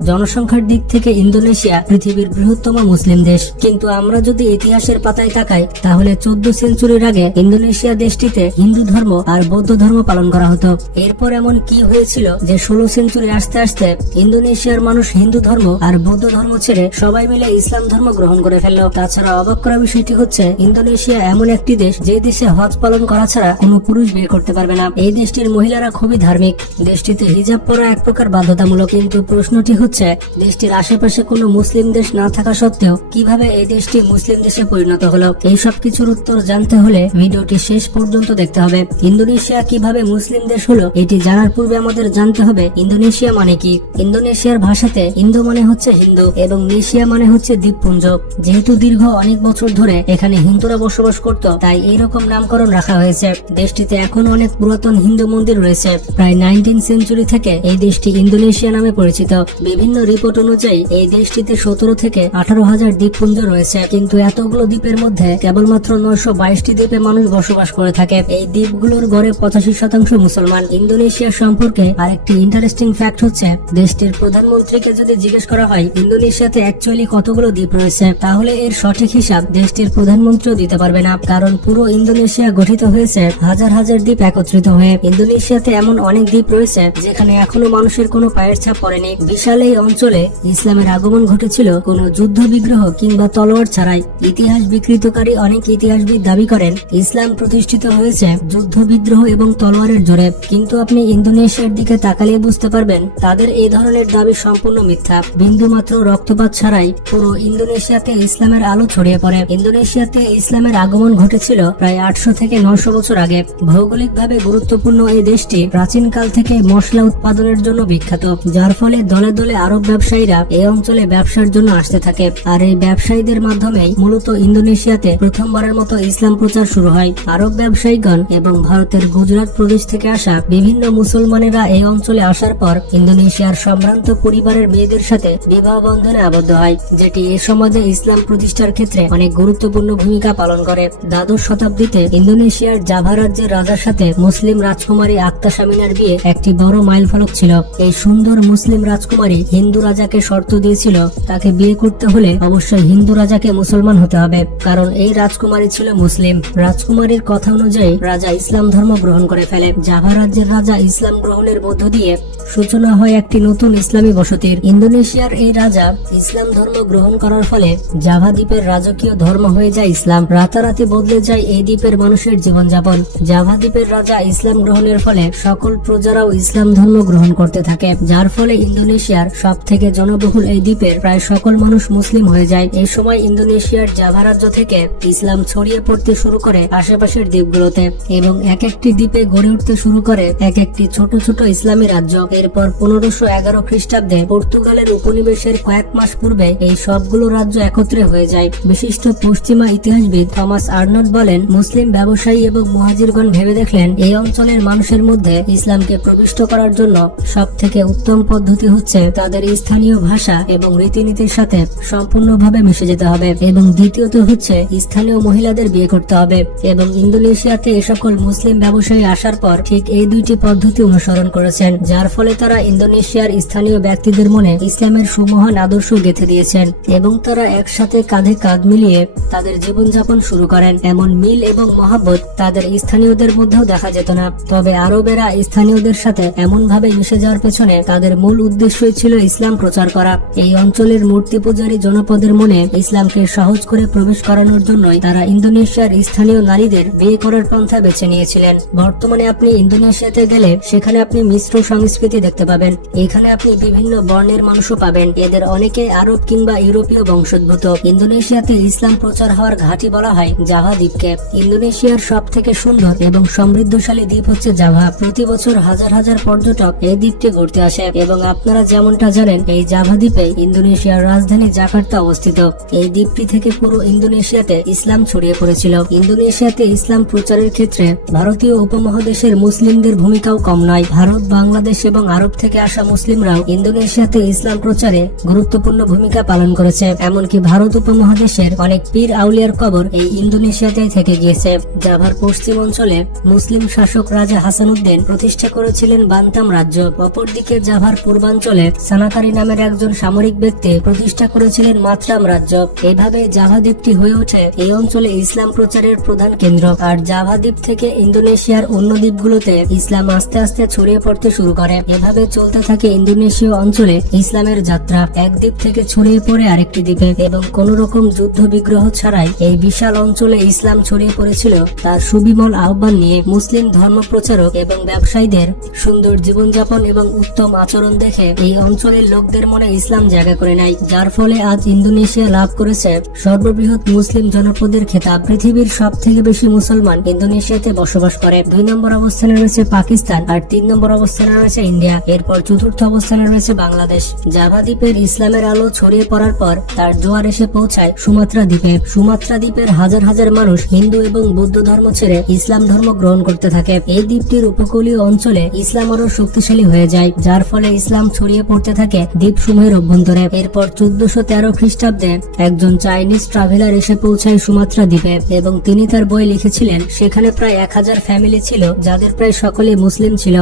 জনসংখ্যার দিক থেকে ইন্দোনেশিয়া পৃথিবীর বৃহত্তম মুসলিম দেশ, কিন্তু আমরা যদি ইতিহাসের পাতায় তাকাই তাহলে 14 সেঞ্চুরির আগে ইন্দোনেশিয়া দেশটিতে হিন্দু ধর্ম আর বৌদ্ধ ধর্ম পালন করা হতো। এরপর এমন কি হয়েছিল যে 16 সেঞ্চুরি আসতে আসতে ইন্দোনেশিয়ার মানুষ হিন্দু ধর্ম আর বৌদ্ধ ধর্ম ছেড়ে সবাই মিলে ইসলাম ধর্ম গ্রহণ করে ফেলল। তাছাড়া অবাক করা বিষয়টি হচ্ছে ইন্দোনেশিয়া এমন একটি দেশ যে দেশে হজ পালন করা ছাড়া কোনো পুরুষ বিয়ে করতে পারবে না। এই দেশটির মহিলারা খুবই ধার্মিক, দেশটিতে হিজাব পরা এক প্রকার বাধ্যতামূলক। কিন্তু প্রশ্নটি হচ্ছে দেশটির আশেপাশে কোনো মুসলিম দেশ না থাকা সত্ত্বেও কিভাবে এই দেশটি মুসলিম দেশে পরিণত হলো? এই সব কিছুর উত্তর জানতে হলে ভিডিওটি শেষ পর্যন্ত দেখতে হবে। ইন্দোনেশিয়া কিভাবে মুসলিম দেশ হলো এটি জানার পূর্বে আমাদের জানতে হবে ইন্দোনেশিয়া মানে কি। ইন্দোনেশিয়ার ভাষাতে ইন্দো মানে হচ্ছে হিন্দু এবং নেশিয়া মানে হচ্ছে দ্বীপপুঞ্জ। যেহেতু দীর্ঘ অনেক বছর ধরে এখানে হিন্দুরা বসবাস করত, তাই এইরকম নামকরণ রাখা হয়েছে। দেশটিতে এখনো অনেক পুরাতন হিন্দু মন্দির রয়েছে। প্রায় 19 সেঞ্চুরি থেকে এই দেশটি ইন্দোনেশিয়া নামে পরিচিত। বিভিন্ন রিপোর্ট অনুযায়ী এই দেশটিতে 17 থেকে 18,000 দ্বীপপুঞ্জ রয়েছে, কিন্তু এতগুলো দ্বীপের মধ্যে কেবলমাত্র 922টি দ্বীপে মানুষ বসবাস করে থাকে। এই দ্বীপগুলোর গড়ে 85% মুসলমান। ইন্দোনেশিয়া সম্পর্কে আরেকটি ইন্টারেস্টিং ফ্যাক্ট হচ্ছে দেশটির প্রধানমন্ত্রীকে যদি জিজ্ঞেস করা হয় ইন্দোনেশিয়াতে অ্যাকচুয়ালি কতগুলো দ্বীপ রয়েছে, তাহলে এর সঠিক হিসাব দেশটির প্রধানমন্ত্রীও দিতে পারবে না, কারণ পুরো ইন্দোনেশিয়া গঠিত হয়েছে হাজার হাজার দ্বীপ একত্রিত হয়ে। ইন্দোনেশিয়াতে এমন অনেক দ্বীপ রয়েছে যেখানে এখনো মানুষের কোনো পায়ের ছাপ পড়েনি। বিশাল এই অঞ্চলে ইসলামের আগমন ঘটেছিল কোনো যুদ্ধ বিগ্রহ কিংবা তলোয়ার ছাড়াই। ইতিহাস বিকৃতকারী অনেক ইতিহাসবিদ দাবি করেন ইসলাম প্রতিষ্ঠিত হয়েছে যুদ্ধ বিদ্রোহ এবং তলোয়ারের জোরে, কিন্তু আপনি ইন্দোনেশিয়ার দিকে তাকালে বুঝতে পারবেন তাদের এই ধরনের দাবি সম্পূর্ণ মিথ্যা। বিন্দুমাত্র রক্তপাত ছাড়াই পুরো ইন্দোনেশিয়াতে ইসলামের আলো ছড়িয়ে পড়ে। ইন্দোনেশিয়াতে ইসলামের আগমন ঘটেছিল প্রায় 800 থেকে 900 বছর আগে। ভৌগোলিকভাবে গুরুত্বপূর্ণ এই দেশটি প্রাচীনকাল থেকে মশলা উৎপাদনের জন্য বিখ্যাত, যার ফলে দলে দলে আরব ব্যবসায়ীরা এই অঞ্চলে ব্যবসার জন্য আসতে থাকে। আর এই ব্যবসায়ীদের মাধ্যমেই মূলত ইন্দোনেশিয়াতে প্রথমবারের মতো ইসলাম প্রচার শুরু হয়। আরব ব্যবসায়ীগণ এবং ভারতের গুজরাট প্রদেশ থেকে আসা বিভিন্ন মুসলমানেরা এই অঞ্চলে আসার পর ইন্দোনেশিয়ার সম্ভ্রান্ত পরিবারের মেয়েদের সাথে বিবাহ বন্ধনে আবদ্ধ হয়, যেটি এ সমাজে ইসলাম প্রতিষ্ঠার ক্ষেত্রে অনেক গুরুত্বপূর্ণ ভূমিকা পালন করে। দ্বাদশ শতাব্দীতে ইন্দোনেশিয়ার জাভা রাজ্যের রাজার সাথে মুসলিম রাজকুমারী আক্তা সামিনার বিয়ে একটি বড় মাইলফলক ছিল। এই সুন্দর মুসলিম রাজকুমারী হিন্দু রাজাকে শর্ত দিয়েছিল তাকে বিয়ে করতে হলে অবশ্যই হিন্দু রাজাকে মুসলমান হতে হবে, কারণ এই রাজকুমারী ছিল মুসলিম। রাজকুমারীর কথা অনুযায়ী রাজা ইসলাম ধর্ম গ্রহণ করে ফেলে। জাভা রাজ্যের রাজা ইসলাম গ্রহণের মধ্য দিয়ে সূচনা হয় একটি নতুন ইসলামী বসতির। ইন্দোনেশিয়ার এই রাজা ইসলাম ধর্ম গ্রহণ করার ফলে জাভা দ্বীপের রাজকীয় ধর্ম হয়ে যায় ইসলাম। রাতারাতি বদলে যায় এই দ্বীপের মানুষের জীবনযাপন। জাভা দ্বীপের রাজা ইসলাম গ্রহণের ফলে সকল প্রজারাও ইসলাম ধর্ম গ্রহণ করতে থাকে, যার ফলে ইন্দোনেশিয়ার সব থেকে জনবহুল এই দ্বীপের প্রায় সকল মানুষ মুসলিম হয়ে যায়। এই সময় ইন্দোনেশিয়ার জাভা রাজ্য থেকে ইসলাম ছড়িয়ে পড়তে শুরু করে আশেপাশের দ্বীপগুলোতে এবং এক একটি দ্বীপে গড়ে উঠতে শুরু করে এক একটি ছোট ছোট ইসলামী রাজ্য। এরপর 1511 খ্রিস্টাব্দে পর্তুগালের উপনিবেশের কয়েক মাস পূর্বে এই সবগুলো রাজ্য একত্রে হয়ে যায়। বিশিষ্ট পশ্চিমা ইতিহাসবিদ থমাস আর্নল্ড বলেন, মুসলিম ব্যবসায়ী এবং মুহাজিরগণ ভেবে দেখলেন এই অঞ্চলের মানুষের মধ্যে ইসলামকে প্রবিষ্ট করার জন্য সব থেকে উত্তম পদ্ধতি হচ্ছে তাদের স্থানীয় ভাষা এবং রীতিনীতির সাথে সম্পূর্ণভাবে মিশে যেতে হবে, এবং দ্বিতীয়ত হচ্ছে স্থানীয় মহিলাদের বিয়ে করতে হবে। এবং ইন্দোনেশিয়াতে এ সকল মুসলিম ব্যবসায়ী আসার পর ঠিক এই দুইটি পদ্ধতি অনুসরণ করেছেন, যার ফলে তারা ইন্দোনেশিয়ার স্থানীয় ব্যক্তিদের মনে ইসলামের সুমহান আদর্শ গেঁথে দিয়েছেন এবং তারা একসাথে কাঁধে কাঁধ মিলিয়ে তাদের জীবনযাপন শুরু করেন। এমন মিল এবং মহাব্বত তাদের স্থানীয়দের মধ্যেও দেখা যেত না। তবে আরবেরা স্থানীয়দের সাথে এমন ভাবে মিশে যাওয়ার পেছনে তাদের মূল উদ্দেশ্যই ছিল ইসলাম প্রচার করা। এই অঞ্চলের মূর্তি পূজারী জনপদের মনে ইসলামকে সহজ করে প্রবেশ করানোর জন্যই তারা ইন্দোনেশিয়ার স্থানীয় নারীদের বিয়ে করার পন্থা বেছে নিয়েছিলেন। বর্তমানে আপনি ইন্দোনেশিয়াতে গেলে সেখানে আপনি মিশ্র সংস্কৃতি দেখতে পাবেন। এখানে আপনি বিভিন্ন বর্ণের মানুষও পাবেন। এদের অনেকে আরব কিংবা ইউরোপীয় বংশোদ্ভূত। ইন্দোনেশিয়াতে ইসলাম প্রচার হওয়ার ঘাঁটি বলা হয় জাভা দ্বীপকে। ইন্দোনেশিয়ার সব থেকে সুন্দর এবং সমৃদ্ধশালী দ্বীপ হচ্ছে জাভা। প্রতি বছর হাজার হাজার পর্যটক এই দ্বীপটি ঘুরতে আসে এবং আপনারা যেমনটা জানেন এই জাভা দ্বীপে ইন্দোনেশিয়ার রাজধানী জাকার্তা অবস্থিত। এই দ্বীপটি থেকে পুরো ইন্দোনেশিয়াতে ইসলাম ছড়িয়ে পড়েছিল। ইন্দোনেশিয়াতে ইসলাম প্রচারের ক্ষেত্রে ভারতীয় উপমহাদেশের মুসলিমদের ভূমিকাও কম নয়। ভারত, বাংলাদেশ এবং আরব থেকে আসা মুসলিমরাও ইন্দোনেশিয়াতে ইসলাম প্রচারে গুরুত্বপূর্ণ ভূমিকা পালন করেছে। এমনকি ভারত উপমহাদেশের অনেক পীর আউলিয়ার কবর এই ইন্দোনেশিয়াতেই থেকে গিয়েছে। জাভার পশ্চিম অঞ্চলে মুসলিম শাসক রাজা হাসানুদ্দিন প্রতিষ্ঠা করেছিলেন বান্তাম রাজ্য। অপরদিকে জাভার পূর্বাঞ্চলে সানাকারি নামের একজন সামরিক ব্যক্তি প্রতিষ্ঠা করেছিলেন মাতরাম রাজ্য। এইভাবে জাভা দ্বীপটি হয়ে ওঠে এই অঞ্চলে ইসলাম প্রচারের প্রধান কেন্দ্র। আর জাভা দ্বীপ থেকে ইন্দোনেশিয়ার অন্য দ্বীপগুলোতে ইসলাম আস্তে আস্তে ছড়িয়ে পড়তে শুরু করে। এভাবে চলতে থাকে ইন্দোনেশীয় অঞ্চলে ইসলামের যাত্রা, এক দ্বীপ থেকে ছড়িয়ে পড়ে আরেকটি দ্বীপে, এবং কোন রকম যুদ্ধ বিগ্রহ ছাড়াই এই বিশাল অঞ্চলে ইসলাম ছড়িয়ে পড়েছিল তার সুবিমল আহ্বান নিয়ে। মুসলিম ধর্ম প্রচারক এবং ব্যবসায়ীদের সুন্দর জীবনযাপন এবং উত্তম আচরণ দেখে এই অঞ্চলের লোকদের মনে ইসলাম জায়গা করে নেয়, যার ফলে আজ ইন্দোনেশিয়া লাভ করেছে সর্ববৃহৎ মুসলিম জনপদের খেতাব। পৃথিবীর সব থেকে বেশি মুসলমান ইন্দোনেশিয়াতে বসবাস করে। 2 নম্বর অবস্থানে রয়েছে পাকিস্তান, আর 3 নম্বর অবস্থানে রয়েছে ইন্ডিয়া। এরপর চতুর্থ অবস্থানে রয়েছে বাংলাদেশ। জাভা দ্বীপের ইসলামের আলো ছড়িয়ে পড়ার পর তার জোয়ার এসে পৌঁছায় সুমাত্রা দ্বীপে। সুমাত্রা দ্বীপের হাজার হাজার মানুষ হিন্দু এবং বৌদ্ধ ধর্ম ছেড়ে ইসলাম ধর্ম গ্রহণ করতে থাকে। এই দ্বীপটির উপকূলীয় অঞ্চলে ইসলাম আরো শক্তিশালী হয়ে যায়, যার ফলে ইসলাম ছড়িয়ে পড়তে থাকে দ্বীপসমূহের অভ্যন্তরে। এরপর 1413 খ্রিস্টাব্দে একজন চাইনিজ ট্রাভেলার এসে পৌঁছায় সুমাত্রা দ্বীপে, এবং তিনি তার বই লিখেছিলেন সেখানে প্রায় 1000 ফ্যামিলি ছিল, যাদের প্রায় সকলে মুসলিম ছিল।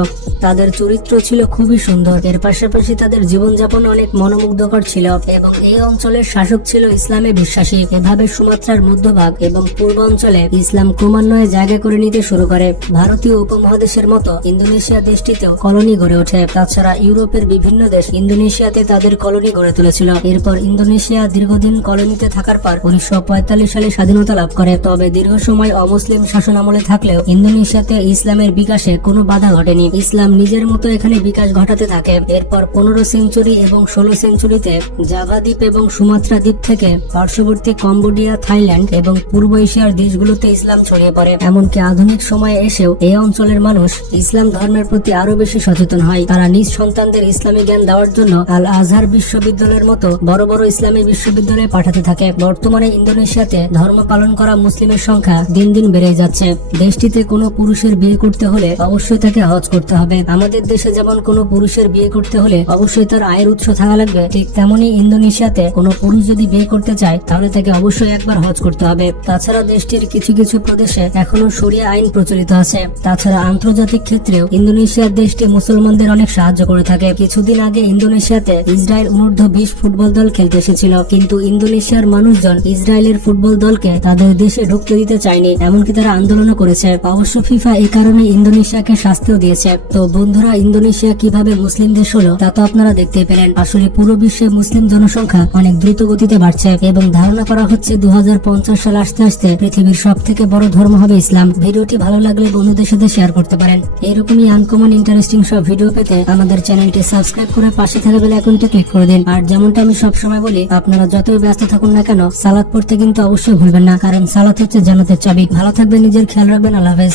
তাদের চরিত্র ছিল খুবই সুন্দর, এর পাশাপাশি তাদের জীবনযাপন অনেক মনোমুগ্ধকর ছিল, এবং এই অঞ্চলের শাসক ছিল ইসলামে বিশ্বাসী। এভাবে সুমাত্রার মধ্যভাগ এবং পূর্ব অঞ্চলে ইসলাম ক্রমান্বয়ে জায়গা করে নিতে শুরু করে। ভারতীয় উপমহাদেশের মতো ইন্দোনেশিয়া দেশটিতেও কলোনি গড়ে ওঠে। তাছাড়া ইউরোপের বিভিন্ন দেশ ইন্দোনেশিয়াতে তাদের কলোনি গড়ে তুলেছিল। এরপর ইন্দোনেশিয়া দীর্ঘদিন কলোনিতে থাকার পর 1945 সালে স্বাধীনতা লাভ করে। তবে দীর্ঘ সময় অমুসলিম শাসন আমলে থাকলেও ইন্দোনেশিয়াতে ইসলামের বিকাশে কোনো বাধা ঘটেনি। ইসলাম নিজের মতো এখানে বিকাশ ঘটাতে থাকে। এরপর 15 সেঞ্চুরি এবং 16 সেঞ্চুরিতে জাভা দ্বীপ এবং সুমাত্রা দ্বীপ থেকে পার্শ্ববর্তী কম্বোডিয়া, থাইল্যান্ড এবং পূর্ব এশিয়ার দেশগুলোতে ইসলাম ছড়িয়ে পড়ে। এমনকি আধুনিক সময়ে এসেও এই অঞ্চলের মানুষ ইসলাম ধর্মের প্রতি আরো বেশি সচেতন হয়। তারা নিজ সন্তানদের ইসলামী জ্ঞান দেওয়ার জন্য আল আজহার বিশ্ববিদ্যালয়ের মতো বড় বড় ইসলামী বিশ্ববিদ্যালয়ে পাঠাতে থাকে। বর্তমানে ইন্দোনেশিয়াতে ধর্ম পালন করা মুসলিমের সংখ্যা দিন দিন বেড়ে যাচ্ছে। দেশটিতে কোনো পুরুষের বিয়ে করতে হলে অবশ্যই তাকে হজ করতে হবে। আমাদের দেশে যেমন কোনো পুরুষের বিয়ে করতে হলে অবশ্যই তার আয়ের উৎস থাকা লাগবে, ঠিক তেমনি ইন্দোনেশিয়াতে কোনো পুরুষ যদি বিয়ে করতে চায় তাহলে তাকে অবশ্যই একবার হজ করতে হবে। তাছাড়া দেশটির কিছু কিছু প্রদেশে এখনো শরিয়া আইন প্রচলিত আছে। তাছাড়া আন্তর্জাতিক ক্ষেত্রেও ইন্দোনেশিয়ার দেশটি মুসলমানদের অনেক সাহায্য করে থাকে। কিছুদিন আগে ইন্দোনেশিয়াতে ইসরায়েল অনূর্ধ্ব-20 ফুটবল দল খেলতে এসেছিল, কিন্তু ইন্দোনেশিয়ার মানুষজন ইসরায়েলের ফুটবল দলকে তাদের দেশে ঢুকতে দিতে চায়নি, এমনকি তারা আন্দোলনও করেছে। অবশ্য ফিফা এই কারণে ইন্দোনেশিয়াকে শাস্তিও দিয়েছে। তো বন্ধুরা, ইন্দোনেশিয়া কিভাবে মুসলিম দেশ হলো তা তো আপনারা দেখতে পেলেন। আসলে পুরো বিশ্বে মুসলিম জনসংখ্যা অনেক দ্রুত গতিতে বাড়ছে, এবং ধারণা করা হচ্ছে 2050 সাল আসতে আসতে পৃথিবীর সব থেকে বড় ধর্ম হবে ইসলাম। ভিডিওটি ভালো লাগলে বন্ধুদের সাথে শেয়ার করতে পারেন। এরকমই আনকমন ইন্টারেস্টিং সব ভিডিও পেতে আমাদের চ্যানেলটি সাবস্ক্রাইব করে পাশে থাকা বেল আইকনটি ক্লিক করে দিন। আর যেমনটা আমি সবসময় বলি, আপনারা যতই ব্যস্ত থাকুন না কেন সালাত পড়তে কিন্তু অবশ্যই ভুলবেন না, কারণ সালাত হচ্ছে জান্নাতের চাবি। ভালো থাকবেন, নিজের খেয়াল রাখবেন। আল্লাহ হাফেজ।